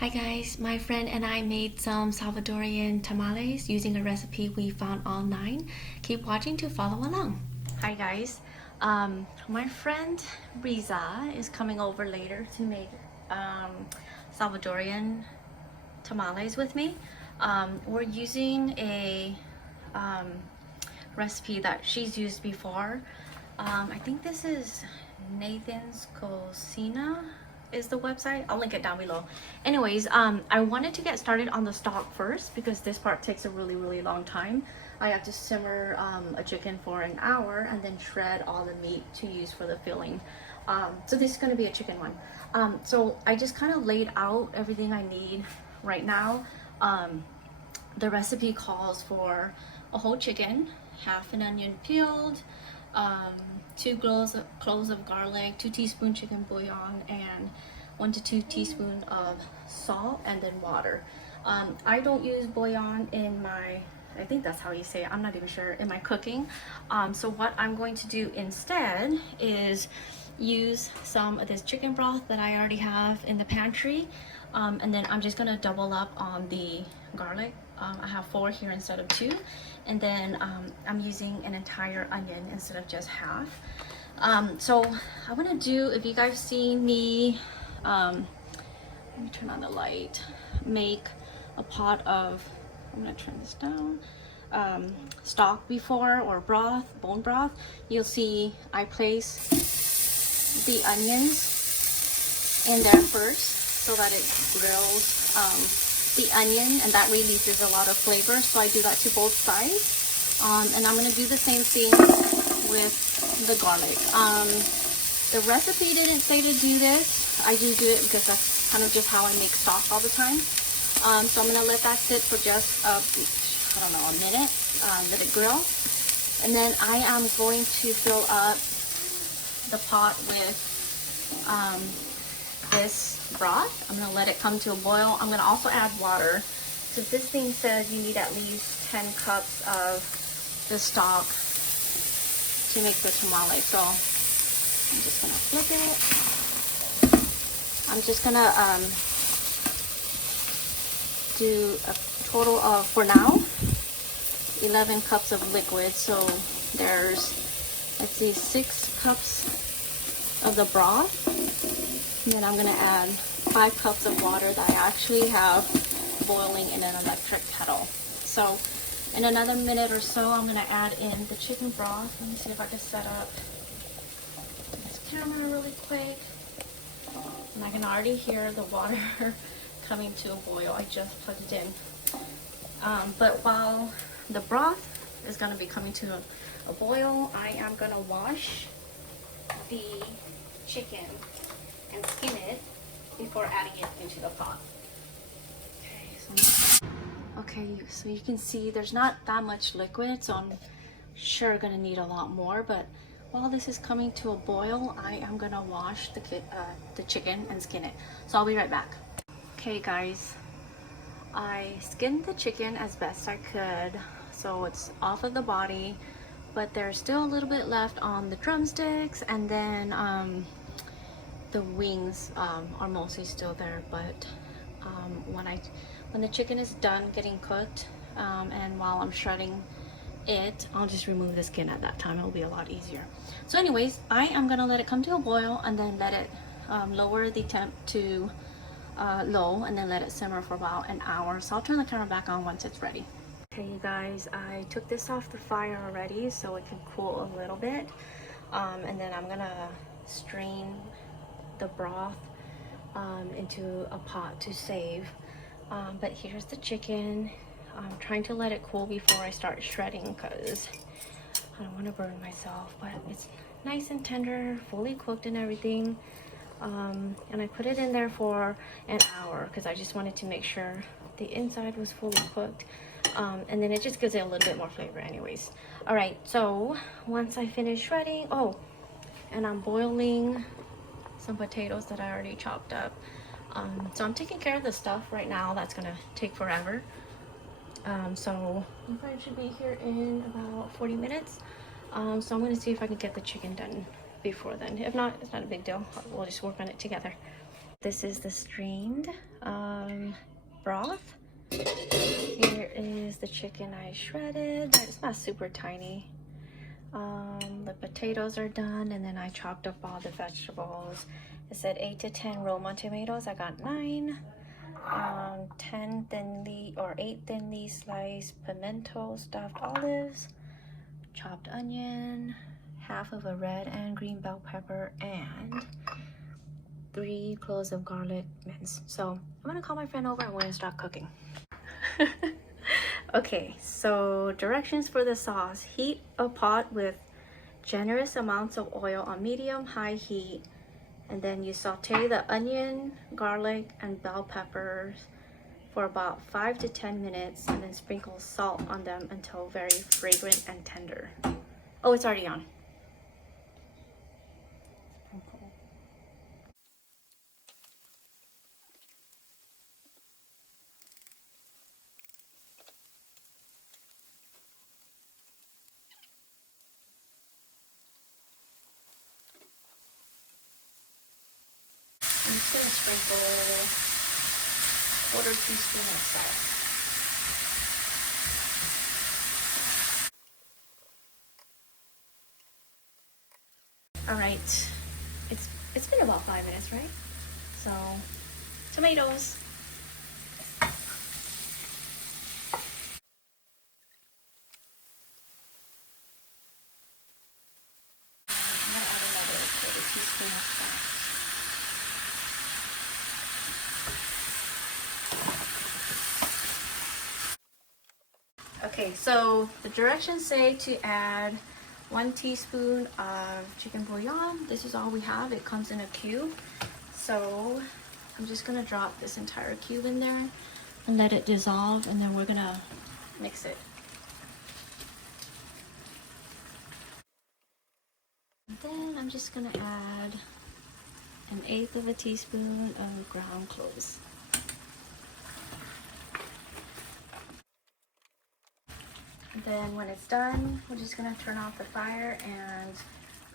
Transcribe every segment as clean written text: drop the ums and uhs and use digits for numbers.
Hi guys, my friend and I made some Salvadorian tamales using a recipe we found online. Keep watching to follow along. Hi guys, my friend Riza is coming over later to make Salvadorian tamales with me. We're using a recipe that she's used before. I think this is Nathan's Cocina is the website. I'll link it down below. Anyways, I wanted to get started on the stock first because this part takes a really long time. I have to simmer a chicken for an hour and then shred all the meat to use for the filling. So this is going to be a chicken one. So I just kind of laid out everything I need right now. The recipe calls for a whole chicken, half an onion peeled, 2 cloves of garlic, 2 teaspoons chicken bouillon, and 1 to 2 teaspoons of salt, and then water. I don't use bouillon in my, I think that's how you say it, I'm not even sure, in my cooking. So what I'm going to do instead is use some of this chicken broth that I already have in the pantry, and then I'm just gonna double up on the garlic. I have 4 here instead of 2, and then I'm using an entire onion instead of just half. So I'm gonna do, if you guys see me, let me turn on the light, make a pot of, I'm gonna turn this down, stock before, or broth, bone broth. You'll see I place the onions in there first so that it grills the onion, and that releases a lot of flavor. So I do that to both sides, and I'm going to do the same thing with the garlic. The recipe didn't say to do this. I just do it because that's kind of just how I make stock all the time. So I'm going to let that sit for just I don't know, a minute, let it grill, and then I am going to fill up the pot with this broth. I'm going to let it come to a boil. I'm going to also add water. So this thing says you need at least 10 cups of the stock to make the tamale. So I'm just going to flip it. I'm just going to do a total of, for now, 11 cups of liquid. So there's, let's see, 6 cups of the broth. And then I'm going to add 5 cups of water that I actually have boiling in an electric kettle. So in another minute or so, I'm going to add in the chicken broth. Let me see if I can set up this camera really quick. And I can already hear the water coming to a boil. I just plugged it in. But while the broth is going to be coming to a boil, I am going to wash the chicken and skin it before adding it into the pot. Okay, so you can see there's not that much liquid, so I'm sure gonna need a lot more. But while this is coming to a boil, I am gonna wash the chicken and skin it. So I'll be right back. Okay guys, I skinned the chicken as best I could, so it's off of the body, but there's still a little bit left on the drumsticks, and then the wings are mostly still there. But when the chicken is done getting cooked, and while I'm shredding it, I'll just remove the skin at that time. It'll be a lot easier. So anyways, I am gonna let it come to a boil and then let it lower the temp to low, and then let it simmer for about an hour. So I'll turn the camera back on once it's ready. Okay you guys, I took this off the fire already so it can cool a little bit, and then I'm gonna strain the broth into a pot to save. But here's the chicken. I'm trying to let it cool before I start shredding because I don't want to burn myself, but it's nice and tender, fully cooked and everything. And I put it in there for an hour because I just wanted to make sure the inside was fully cooked, and then it just gives it a little bit more flavor anyways. All right, so once I finish shredding, oh, and I'm boiling some potatoes that I already chopped up. So I'm taking care of the stuff right now. That's gonna take forever. So I should be here in about 40 minutes. So I'm gonna see if I can get the chicken done before then. If not, it's not a big deal. We'll just work on it together. This is the strained broth. Here is the chicken I shredded. It's not super tiny. The potatoes are done, and then I chopped up all the vegetables. It said 8 to 10 Roma tomatoes. I got 9. 10 thinly or 8 thinly sliced pimento stuffed olives, chopped onion, half of a red and green bell pepper, and 3 cloves of garlic minced. So I'm gonna call my friend over and we're gonna start cooking. Okay, so directions for the sauce. Heat a pot with generous amounts of oil on medium-high heat, and then you saute the onion, garlic, and bell peppers for about 5 to 10 minutes, and then sprinkle salt on them until very fragrant and tender. Oh, it's already on. I'm just gonna sprinkle a 1/4 teaspoon of salt. All right, it's been about 5 minutes, right? So, tomatoes. I'm gonna add another 1/4 teaspoon of salt. Okay, so the directions say to add 1 teaspoon of chicken bouillon. This is all we have. It comes in a cube. So I'm just gonna drop this entire cube in there and let it dissolve, and then we're gonna mix it. And then I'm just gonna add 1/8 of a teaspoon of ground cloves. And then when it's done, we're just gonna turn off the fire and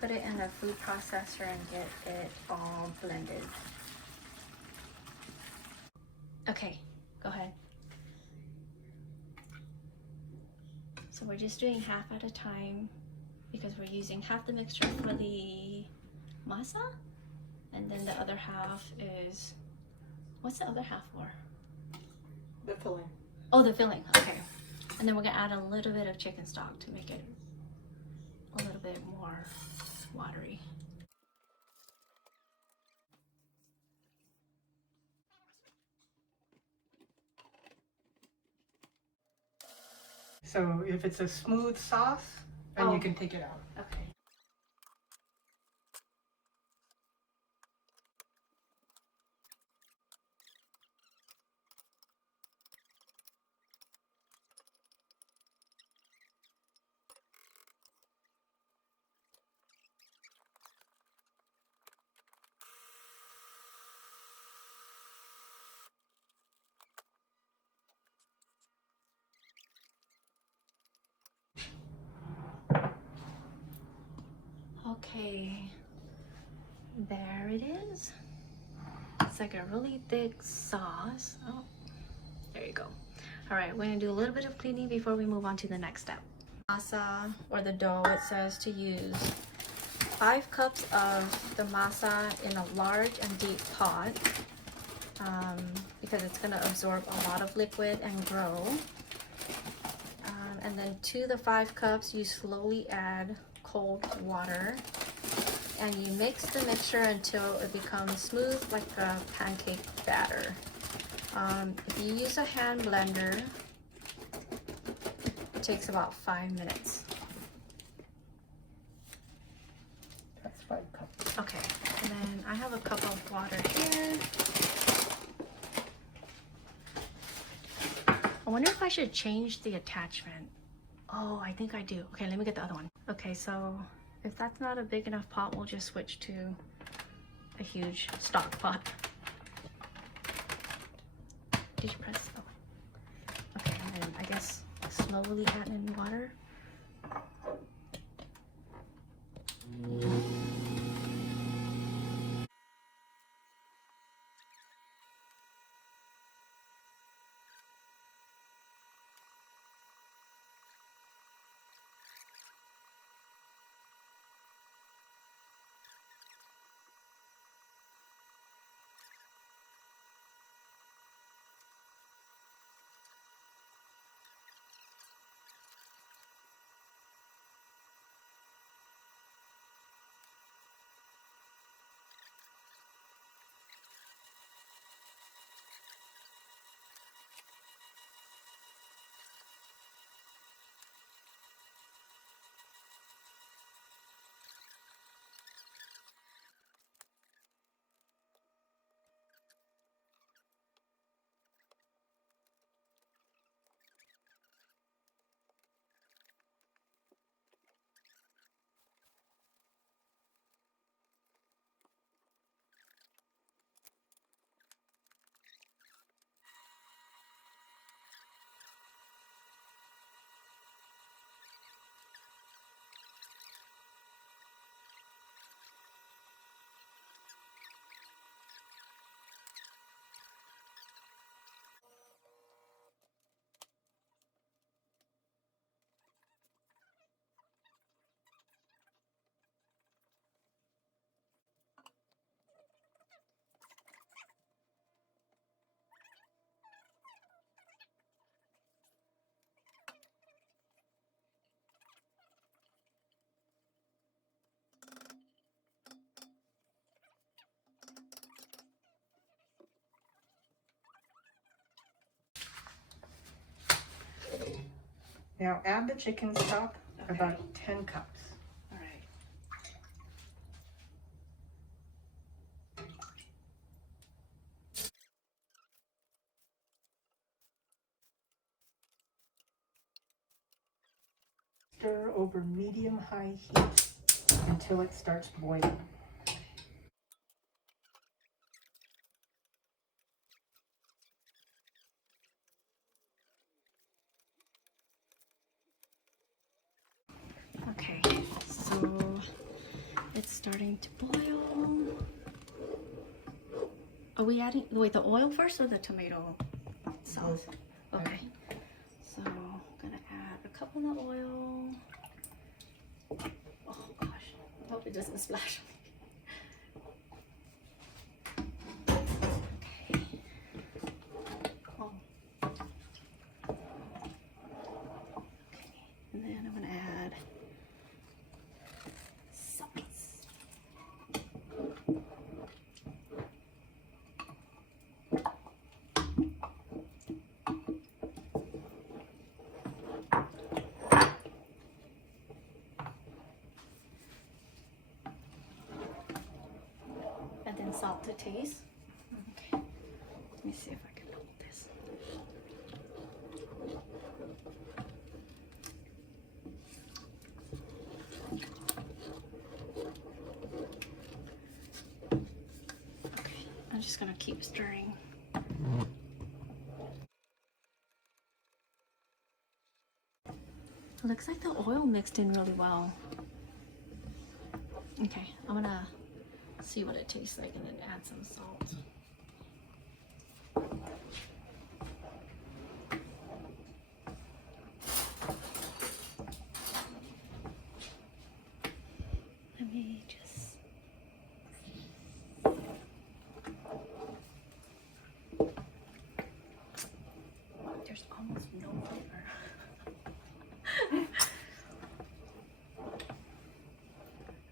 put it in the food processor and get it all blended. Okay, go ahead. So we're just doing half at a time because we're using half the mixture for the masa, and then the other half is, what's the other half for? The filling. Oh, the filling, okay. And then we're gonna add a little bit of chicken stock to make it a little bit more watery. So if it's a smooth sauce, then you can take it out. Okay. Okay, there it is. It's like a really thick sauce. Oh, there you go. All right, we're gonna do a little bit of cleaning before we move on to the next step. Masa, or the dough, it says to use 5 cups of the masa in a large and deep pot because it's gonna absorb a lot of liquid and grow. And then to the 5 cups, you slowly add cold water, and you mix the mixture until it becomes smooth like a pancake batter. If you use a hand blender, it takes about 5 minutes. That's 5 cups. Okay, and then I have a cup of water here. I wonder if I should change the attachment. Oh, I think I do. Okay, let me get the other one. Okay, so if that's not a big enough pot, we'll just switch to a huge stock pot. Did you press? Oh. Okay, and then I guess slowly add in water. Now add the chicken stock, Okay. about 10 cups. All right. Stir over medium-high heat until it starts boiling. Okay, so it's starting to boil. Are we adding, wait, the oil first or the tomato sauce? Okay, so I'm gonna add a cup of the oil. Oh gosh, I hope it doesn't splash. Okay. Oh. Okay, and then I'm gonna add sauce. And then salt to taste. Okay, let me see if I can hold this. Okay, I'm just gonna keep stirring. It looks like the oil mixed in really well. Okay, I'm gonna see what it tastes like and then add some salt. Let me just... There's almost no flavor.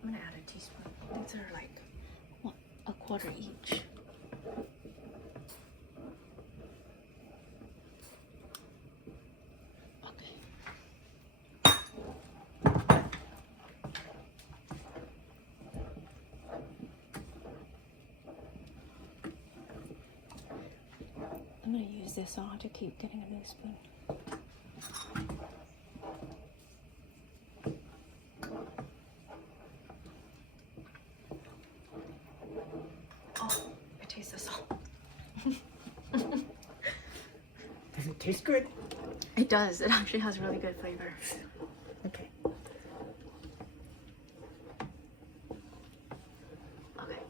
I'm gonna add a teaspoon. These are like a quarter each. Okay. I'm gonna use this so I have to keep getting a new spoon. Oh, I taste the salt. Does it taste good? It does. It actually has really good flavor. Okay. Okay.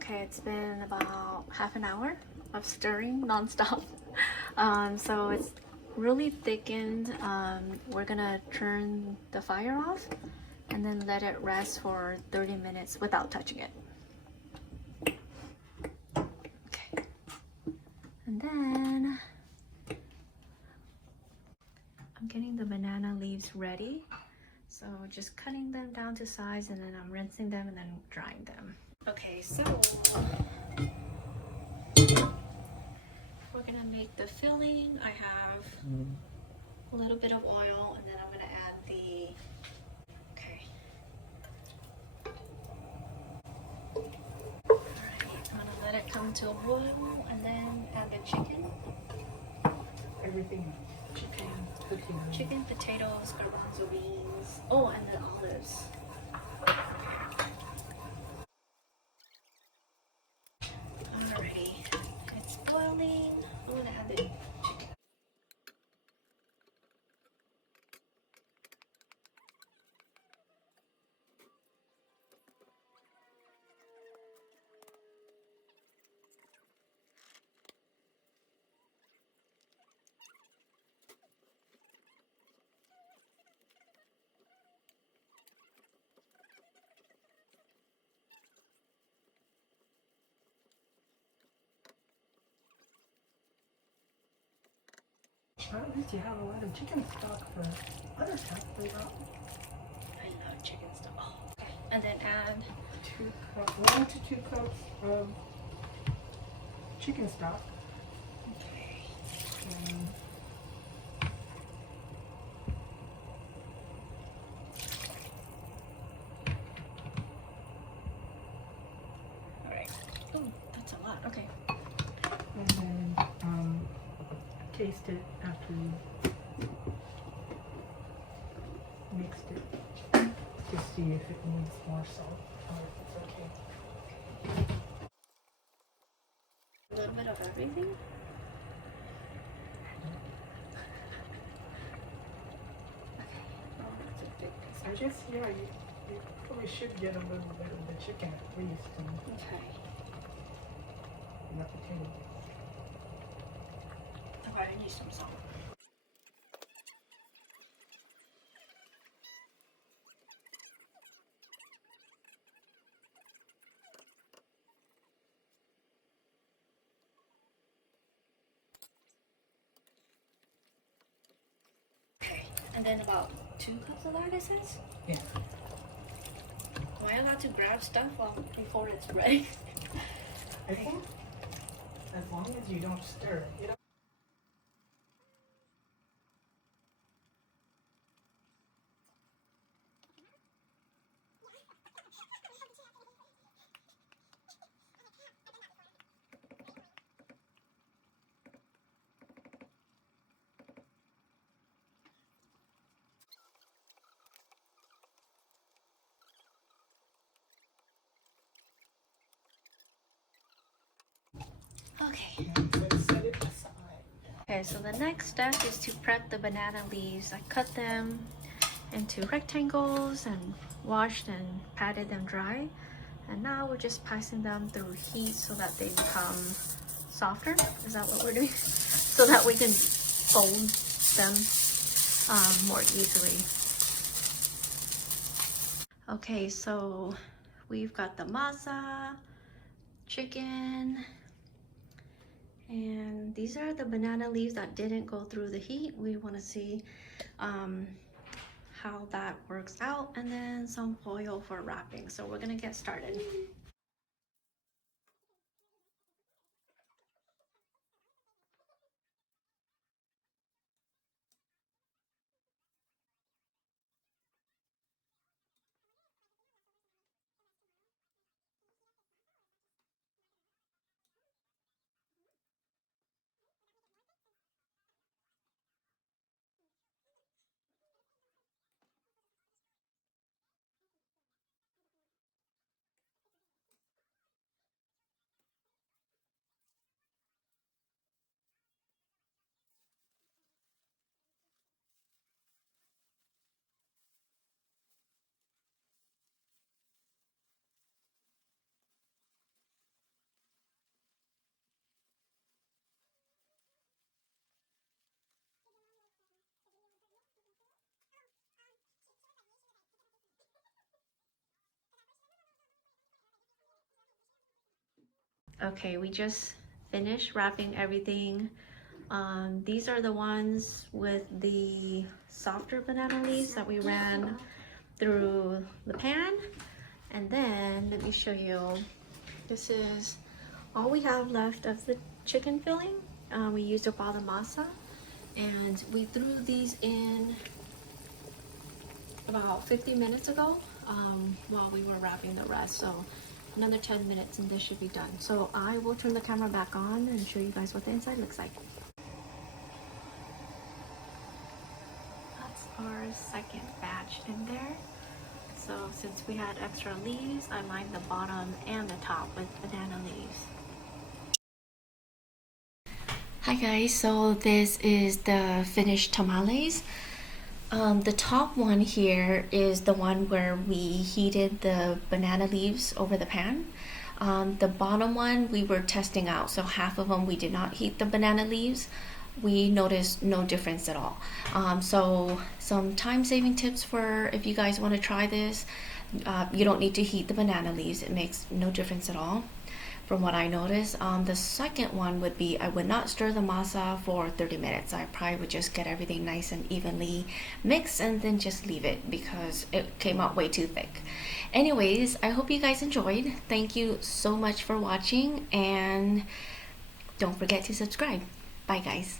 Okay, it's been about half an hour of stirring nonstop. So it's really thickened. We're gonna turn the fire off and then let it rest for 30 minutes without touching it. Okay. And then I'm getting the banana leaves ready. So just cutting them down to size and then I'm rinsing them and then drying them. Okay, so we're gonna make the filling. I have a little bit of oil and then I'm gonna add the, okay. Alright, I'm gonna let it come to a boil and then add the chicken. Everything. Chicken, potatoes, garbanzo beans. Oh, and the olives. Alrighty, it's boiling. I'm gonna add the chicken. Well, at least you have a lot of chicken stock for other stuff. I love chicken stuff. Oh, okay. And then add 1 to 2 cups of chicken stock. okay. And taste it after you mixed it to see if it needs more salt or if it's okay. A little bit of everything. I guess, yeah, you probably should get a little bit of the chicken at least. And Okay. the potato. Okay, I need some salt. Okay, and then about 2 cups of that, it says? Yeah. Am I allowed to grab stuff before it's ready? I think as long as you don't stir it, you know. Okay. Set it aside. Okay, so the next step is to prep the banana leaves. I cut them into rectangles and washed and patted them dry. And now we're just passing them through heat so that they become softer. Is that what we're doing? So that we can fold them more easily. Okay, so we've got the masa, chicken, and these are the banana leaves that didn't go through the heat. We want to see how that works out, and then some foil for wrapping. So we're gonna get started. Okay, we just finished wrapping everything. These are the ones with the softer banana leaves that we ran through the pan. And then let me show you, this is all we have left of the chicken filling. We used up all the masa, and we threw these in about 50 minutes ago while we were wrapping the rest. So another 10 minutes and this should be done. So I will turn the camera back on and show you guys what the inside looks like. That's our second batch in there. So since we had extra leaves, I lined the bottom and the top with banana leaves. Hi guys, so this is the finished tamales. The top one here is the one where we heated the banana leaves over the pan. The bottom one we were testing out, so half of them we did not heat the banana leaves. We noticed no difference at all. So some time-saving tips for if you guys want to try this. You don't need to heat the banana leaves. It makes no difference at all from what I noticed. The second one would be I would not stir the masa for 30 minutes. I probably would just get everything nice and evenly mixed and then just leave it because it came out way too thick. Anyways, I hope you guys enjoyed. Thank you so much for watching, and don't forget to subscribe. Bye guys.